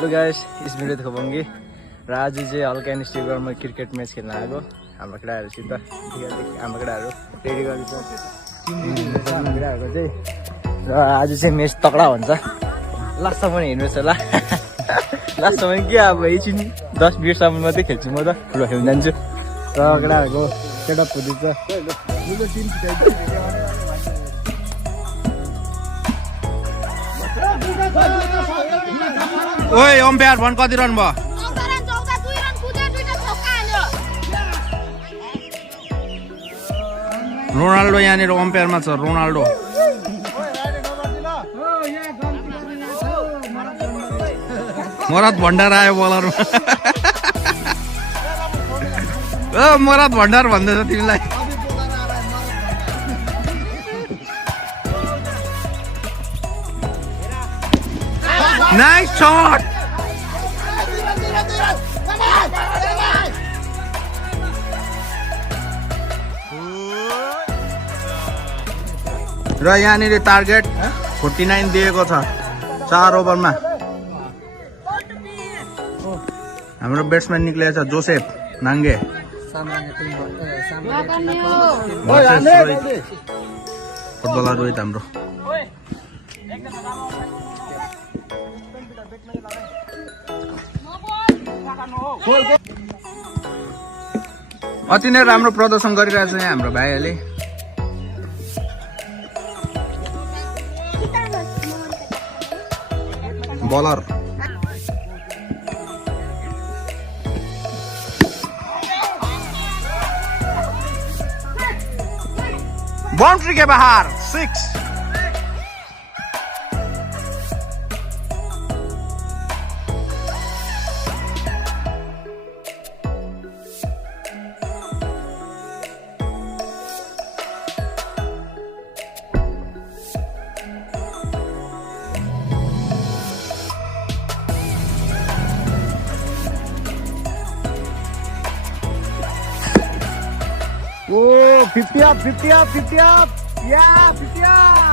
Hello guys, स्मृति खबङ्गी र आज चाहिँ हल्का इन्स्टाग्राममा क्रिकेट म्याच खेल्न आएको हाम्रो केटाहरूसित। हाम्रो केटाहरू रेडी गरेको छ हाम्रो केटाहरूको चाहिँ। र आज चाहिँ म्याच तगडा हुन्छ, लास्टसम्म हेर्नुहोस् होला। लास्टसम्म के अब एकछिन 10 मिनटसम्म मात्रै खेल्छु म त, ठुलो खेल्न जान्छु। र केटाहरूको सेटअप हुँदैछ। ओए अम्पायर भन कति रन भयो? रोनाल्डो यहाँनिर अम्पायरमा छ। रोनाल्डो मोराद भण्डार आयो बलरमा। मोराद भण्डार भन्दैछ तिमीलाई। Nice shut. र यहाँनिर टार्गेट 49 दिएको छ 4 ओभरमा। हाम्रो ब्याट्सम्यान निक्लेको छ जोसेफ नाङ्गे। फुटबलर रोहित हाम्रो। अति नै राम्रो प्रदर्शन गरिरहेछ यहाँ हाम्रो भाइहरूले। बलर बाउंड्री के बाहर 6। Oh, 50 up, 50 up, 50 up. Yeah, 50 up.